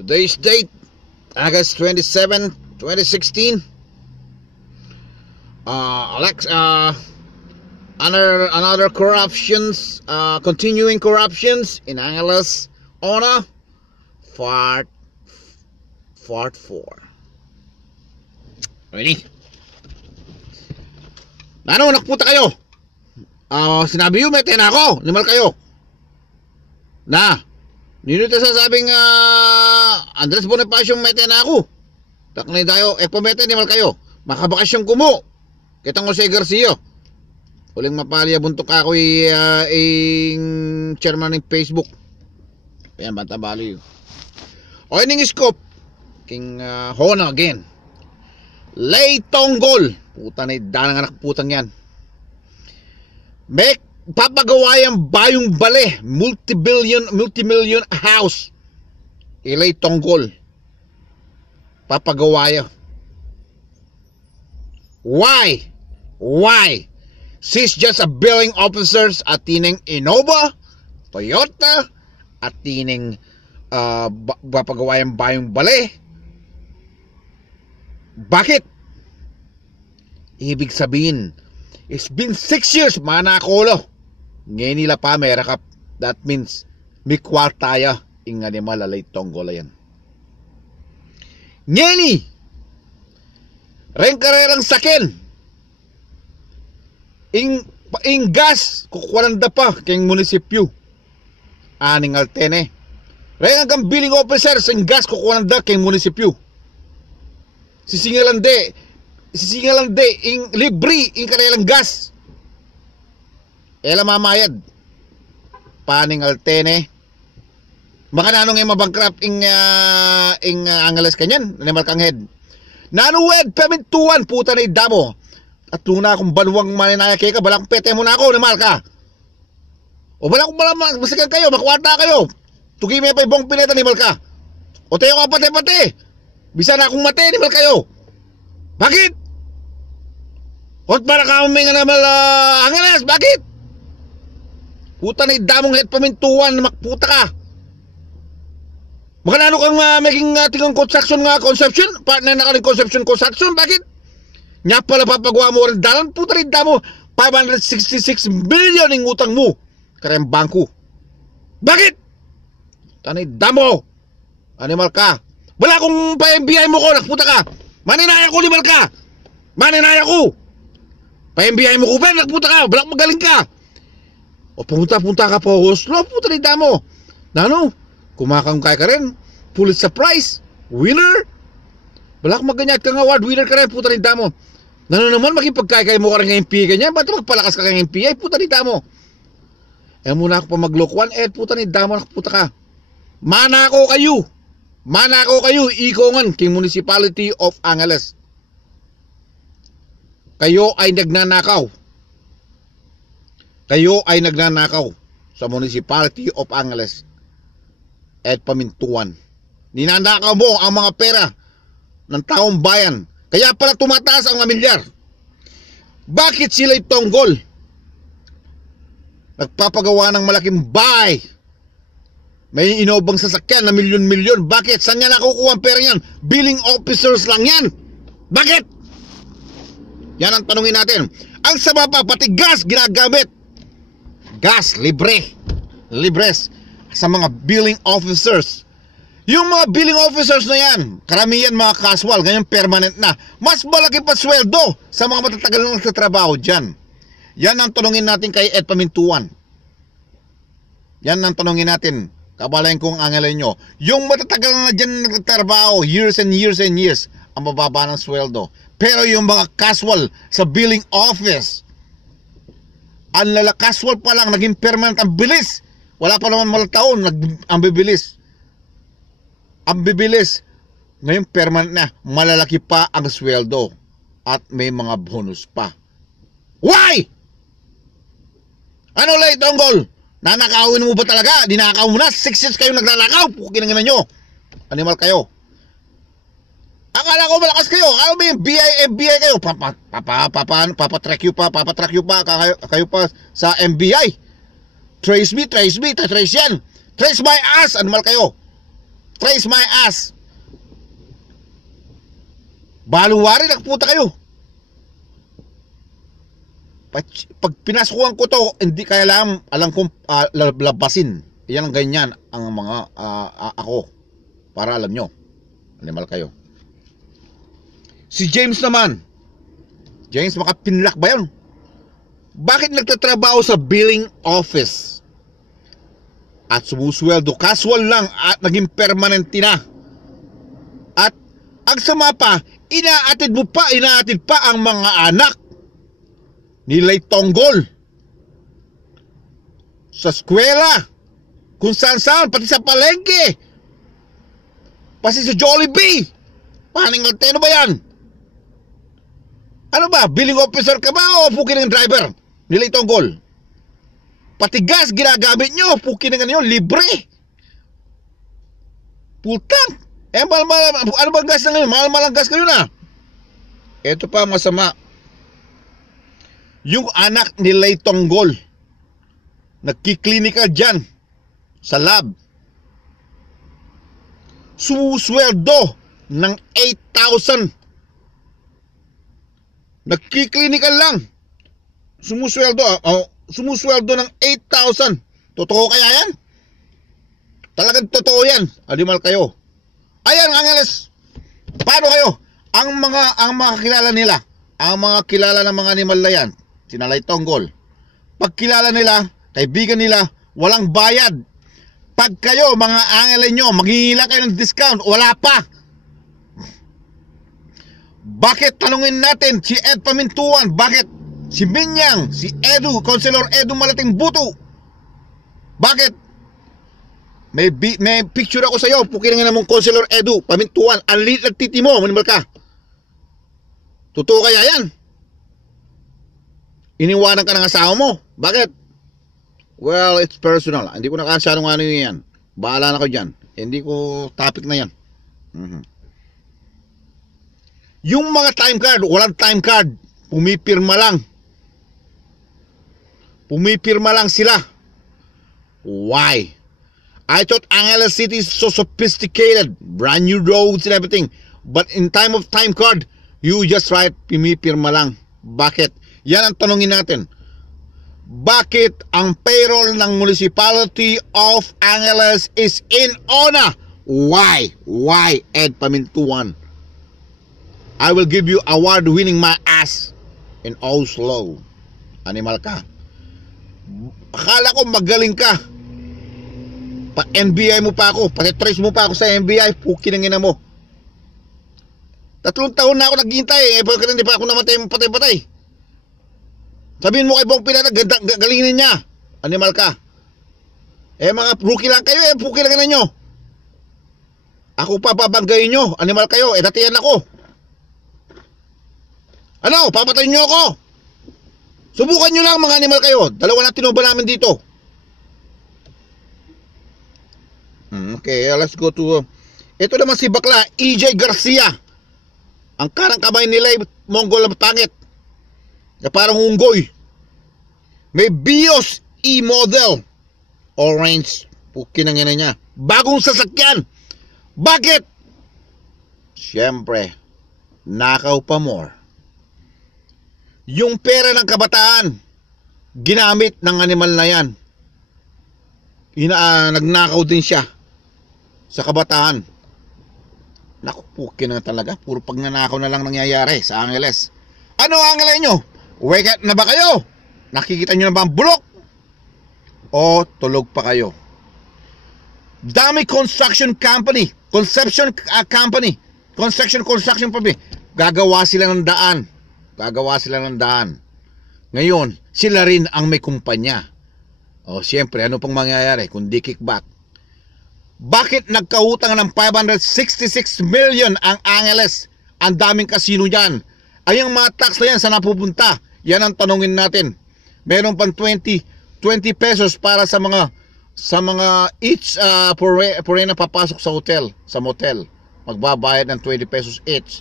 Today's date, August 27, 2016. Another corruptions, continuing corruptions in Angeles, Ona, Part 4. Ready? Ano, nakputa kayo? Sinabi yun, may tena ako. Nimal kayo. Na, nino tayo sasabing Andres Bonifacio may tena ako. Taknay tayo, pumete nimal kayo. Makabakasyon kumo. Kitang Jose Garcia. Uling mapalya buntok ako chairman ng Facebook. Ayan, banta bali yun. O ining scope. King Hona again. Lay Tonggol. Puta na idanang anak putang yan. Make papagawa yung bayong bale. Multimillion house. Ilay Tonggol. Papagawa yan. Why? She's just a billing officers at tining Innova, Toyota, at tining papagawa yung bayong bale. Bakit? Ibig sabihin, it's been 6 years, manakolo. Ngayon nila pa merakap. That means, may kwartaya ing animal alay Tonggol yan. Ngayon rengkarerang sakin. Ing gas, kukwalanda pa kayong munisipyo. Aning altene. Reng hanggang billing officers, ing gas, kukwalanda kayong munisipyo. Sisingalande, ing libre, ing karelang gas. Ela mamayad. Paning altene. Baka nanong yung mabangkrap ing Angeles kanyan, animal kang head. Nanuwed, pemintuan, puta na idamo. At tuna akong baluwang maninaya kaya ka, balang pete mo na ako, animal ka. O balang masikan kayo, makwarta kayo. Tugi may pa ibong pineta, animal ka. O tayo ka pati-pati. Bisa na akong mati, animal kayo. Bakit? Hot para ka may nga naman Angeles, bakit? Puta na idamong head pamintuan, makputa ka. Baka nano kang maging tingang construction, partner na ka ng construction, bakit? Nga pala papagawa mo rin dalan, puta rin damo, 566 billion yung utang mo, karayang bangko. Bakit? Tanay damo, animal ka. Wala akong pa-MBI mo ko, nakputa ka. Maninaya ko, animal ka. Maninaya ko. Pa-MBI mo ko, nakputa ka, wala magaling ka. O pumunta ka po, Oslo, puta rin damo. Nano? Kumakang kaya ka rin, Pulitzer Prize, winner. Balak maganyat ka nga award, winner ka rin, puta rin damo. Nano naman, makipagkaya mo ka rin ng MP ganyan, ba't magpalakas ka ng MP, puta rin damo. Muna ako pa maglokwan, puta rin damo, puta ka. Mana ko kayo, ikongan, king Municipality of Angeles. Kayo ay nagnanakaw sa Municipality of Angeles. At pamintuan. Ninanakaw mo ang mga pera ng taong bayan. Kaya pala tumataas ang mga milyar. Bakit sila'y Tonggol? Nagpapagawa ng malaking bahay. May inobang sasakyan na milyon-milyon. Bakit? Saan niya nakukuha ang pera yan? Billing officers lang yan. Bakit? Yan ang tanungin natin. Ang sama pa, pati gas ginagamit. Gas, libres sa mga billing officers. Yung mga billing officers na yan, karamihan mga casual, ganyan permanent na. Mas malaki pa sweldo sa mga matatagal ng nagtatrabaho dyan. Yan ang tanungin natin kay Ed Pamintuan. Yan ang tanungin natin, kabalayan kong angelay nyo. Yung matatagal na dyan nagtatrabaho, years and years, ang bababa ng sweldo. Pero yung mga casual sa billing office, ang casual pa lang, naging permanent, ang bilis. Wala pa naman malang taon, ang bibilis. Ngayon permanent na, malalaki pa ang sweldo. At may mga bonus pa. Why? Ano lay Tonggol? Nanakawin mo ba talaga? Dinakaw mo na, 6 years kayo nagnanakaw. Pukinanginan nyo. Animal kayo. Akala ko malakas kayo. Ano ba yung FBI kayo? Papatrack you pa. Kayo pa sa MBI. Trace me, trace yan. Trace my ass, animal kayo. trace my ass. Baluwari, nagputa kayo. Pag pinasukan ko to, hindi kaya alam kong labasin. Yan ang ganyan ang mga ako. Para alam nyo. Animal kayo. Si James naman. James, makapinlak ba yun? Bakit nagtatrabaho sa billing office? At sumusweldo, casual lang at naging permanent na. At ang sama pa, inaatid pa ang mga anak ni Lay Tonggol sa eskwela, kung saan, pati sa palengke, pati sa Jollibee. Paning alteno ba yan? Ano ba, billing officer ka ba o pukin ng driver ni Lay Tonggol? Pati gas ginagamit nyo, pukin ng ano yun, libre. Putang. Ano bang gas na ngayon? Mahal-mahal ang gas kayo na. Ito pa masama. Yung anak ni Lay Tonggol, nagkiklinika dyan sa lab, sumusweldo ng 8,000. Nagkiklinika lang, sumusweldo ng 8,000. Totoo kaya yan? Talagang totoo yan. Animal kayo. Ayan, Angeles. Paano kayo? Ang mga kilala nila, ang mga kilala ng mga animal na yan, sina Lay Tonggol, pag kilala nila, kaibigan nila, walang bayad. Pag kayo, mga angele nyo, maghihila kayo ng discount, wala pa. Bakit? Tanungin natin si Ed Pamintuan. Bakit? Si Minyang, si Edu, Councilor Edu Malating Buto. Bakit? May picture ako sa iyo. Pukin nga namang Councilor Edu Pamintuan. Ang liit ng titi mo, manimal ka. Totoo kaya yan? Iniwanan ka ng asawa mo. Bakit? Well, it's personal. Hindi ko nakasyadong ano yan. Bahala na ko dyan. Hindi ko topic na yan. Yung mga time card, walang time card. Pumipirma lang. Pumipirma lang sila. Why? I thought Angeles City is so sophisticated. Brand new roads and everything. But in time of time card, you just write pumipirma lang. Bakit? Yan ang tanongin natin. Bakit ang payroll ng Municipality of Angeles is in ONA? Why? Why, Ed Pamintuan? I will give you award winning my ass in Oslo. Animal ka. Akala ko magaling ka. Pa NBI mo pa ako, pati-trace mo pa ako sa NBI, pukin ang ina mo. 3 taon na ako naghihintay, bakit hindi pa ako namatay patay-patay? Sabihin mo kay Bong Pinata, galingin niya. Animal ka. Mga rookie lang kayo, pukin lang ina nyo. Ako pa babanggayin nyo, animal kayo, datihan ako. Ano, papatayin nyo ako? Subukan nyo lang mga animal kayo. Dalawa na tinuba namin dito. Okay, let's go to ito naman si bakla EJ Garcia. Ang karang kamay nila Mongol na pangit, na parang unggoy. May Bios E-model orange. Pukin ang ina niya. Bagong sasakyan. Bakit? Siyempre, nakaw pa more. Yung pera ng kabataan, ginamit ng animal na yan. Nagnakaw din siya sa kabataan. Naku, pukin na talaga. Puro pagnanakaw na lang nangyayari sa Angeles. Ano Angeles nyo? Wake up na ba kayo? Nakikita nyo na ba ang bulok? O tulog pa kayo? Dami construction company, construction company, gagawa sila ng daan. Ngayon, sila rin ang may kumpanya. O siyempre, ano pang mangyayari kundi kickback? Bakit nagkautang ng 566 million ang Angeles? Ang daming kasino dyan. Ay ang mga tax na yan, saan napupunta? Yan ang tanongin natin. Meron pang 20 pesos para sa mga each for na papasok sa hotel, sa motel. Magbabayad ng 20 pesos each.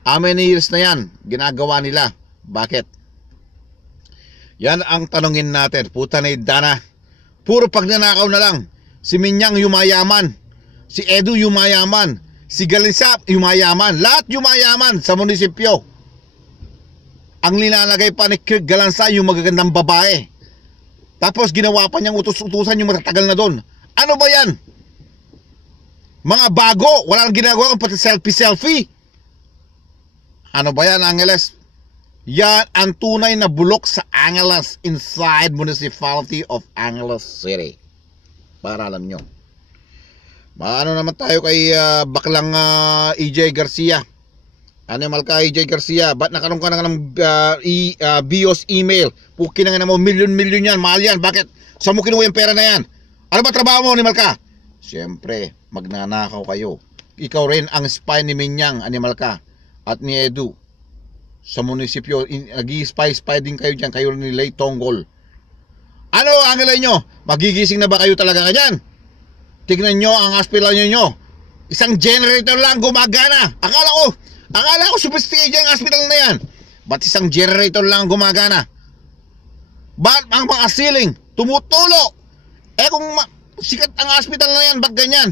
How many years na yan ginagawa nila? Bakit? Yan ang tanongin natin. Puta na idana. Puro pagnanakaw na lang. Si Minyang yumayaman. Si Edu yumayaman. Si Galisap yumayaman. Lahat yumayaman sa munisipyo. Ang linalagay pa ni Kirk Galanza yung magagandang babae. Tapos ginawa pa niyang utos-utusan yung matatagal na doon. Ano ba yan? Mga bago, walang ginagawa pati selfie-selfie. Ano ba yan, Angeles? Yan ang tunay na bulok sa Angeles inside Municipality of Angeles City. Para alam nyo. Maano naman tayo kay baklang EJ Garcia. Animal ka, EJ Garcia. Ba't nakaroon ka na ng BIOS email? Pukin na nga mo, milyon-milyon yan. Mahal yan. Bakit? Saan mo kinuha yung pera na yan? Ano ba trabaho mo, Animal ka? Siyempre, magnanakaw kayo. Ikaw rin ang spy ni Minyang, Animal ka. At ni Edu. Sa munisipyo, nag-i-spy din kayo dyan. Kayo ni Lay Tonggol. Ano ang alay nyo? Magigising na ba kayo talaga kanyan? Tignan nyo ang hospital nyo. Isang generator lang gumagana. Akala ko sophisticated yung hospital na yan. Ba't isang generator lang gumagana? Ba't ang mga ceiling tumutulo? Kung sikat ang hospital na yan, ba't ganyan?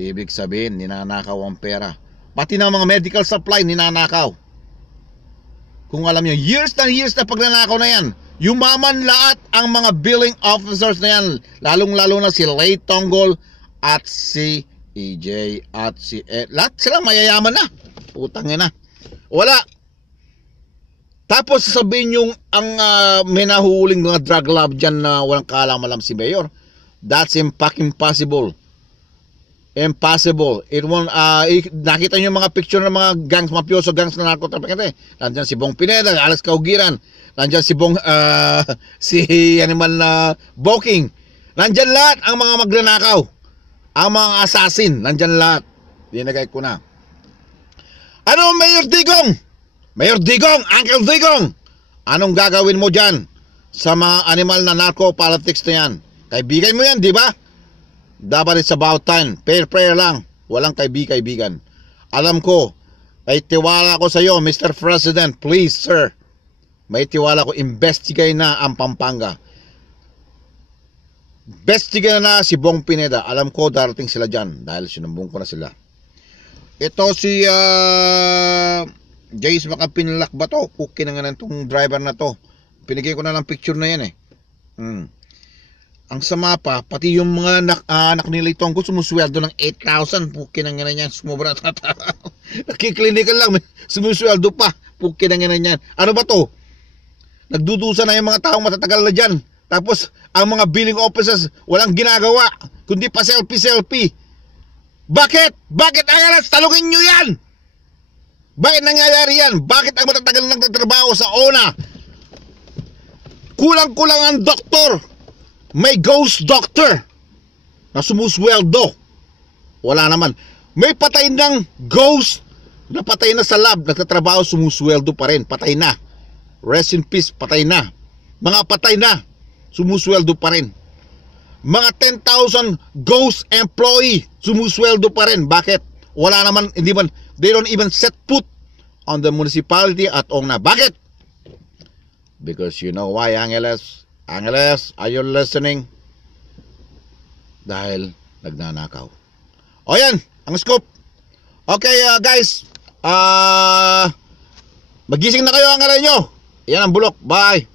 Ibig sabihin, ninanakaw ang pera. Pati na mga medical supply, ninanakaw. Kung alam nyo, years na pagnanakaw na yan. Yumaman lahat ang mga billing officers na yan. Lalong-lalo na si Lay Tonggol at si EJ at si Ed. Lahat sila mayayaman na. Putang ina. Wala. Tapos sasabihin yung ang may nahuhuling mga drug lab dyan na walang kaalam-alam si Mayor. That's impossible. Impossible. It won't, nakita nyo yung mga picture ng mga gangs, mafioso gangs na narcotraficante. Nandyan si Bong Pineda, Alex Caugiran. Nandyan si Bong, si Animal na Boking. Nandyan lahat ang mga magnanakaw. Ang mga assassin. Nandyan lahat. Dinagay ko na. Ano, Mayor Digong? Mayor Digong, Uncle Digong. Anong gagawin mo dyan sa mga animal na narco politics na yan? Kaibigan mo yan, di ba? Dapat it's about time. Prayer lang. Walang kaibigan. Alam ko, may tiwala ko sa iyo, Mr. President. Please, sir. May tiwala ko, investigate na ang Pampanga. Investigate na si Bong Pineda. Alam ko, darating sila dyan. Dahil sinumbong ko na sila. Ito si Jace, baka pinalak ba to? Pukin na nga itong driver na to. Pinigay ko na lang picture na yan eh. Ang sama pa, pati yung mga anak nila itong ko sumusweldo ng 8,000. Pukin na nga yan, sumobra tata. Nakiklinikan lang, sumusweldo pa. Pukin na nga yan. Ano ba to? Nagdudusa na yung mga taong matatagal na dyan. Tapos, ang mga billing officers, walang ginagawa. Kundi pa selfie. Bakit? Bakit Angeles? Talungin nyo yan! Bakit nangyayari yan? Bakit ang matatagal na nagtatrabaho sa ONA? Kulang-kulang ang doktor. May ghost doctor na sumusweldo. Wala naman. May patay ng ghost na patay na sa lab. Nagtatrabaho, sumusweldo pa rin. Patay na. Rest in peace, patay na. Mga patay na, sumusweldo pa rin. Mga 10,000 ghost employee, sumusweldo pa rin. Bakit? Wala naman, hindi man, they don't even set foot on the municipality at ONA. Bakit? Because you know why, Angeles? Angeles, are you listening? Dahil nagnanakaw. O yan, ang scoop. Okay, guys. Magising na kayo ang aray nyo. Yan ang bulok. Bye.